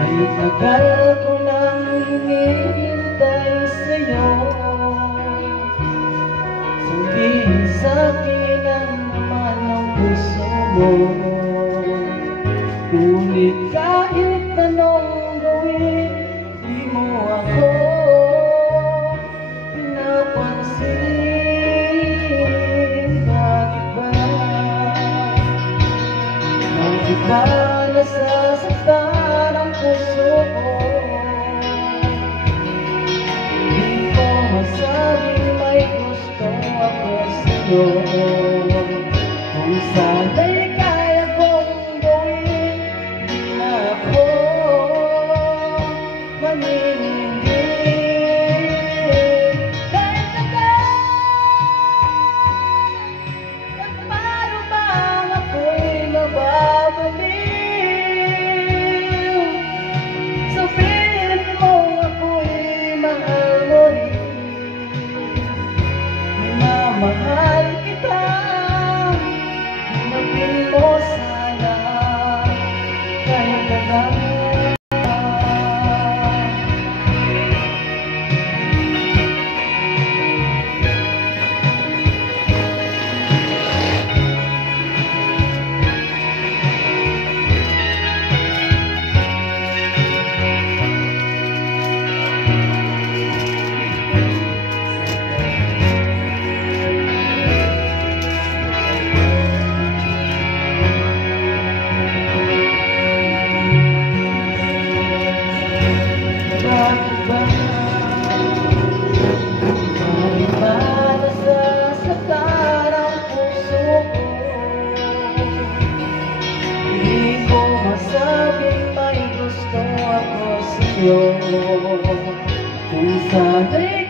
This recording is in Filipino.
Ay tagal ko nang hinihintay sa'yo. Sabihin sa'kin ang naman ang puso mo. Ngunit kahit anong gawin, di mo ako pinapansin. Bakit ba? Bakit ba nasasaktan ang puso ko? Di ko masabing may gusto ako sa'yo. Kung sana'y kaya kong gawin, di na ako maninindig. Kahit tagal, at paano bang ako'y mababaliw? Sabihin mo ako'y mahal mo rin. Minamahal kita, hinapin mo sana kahit tagal. Kung sana'y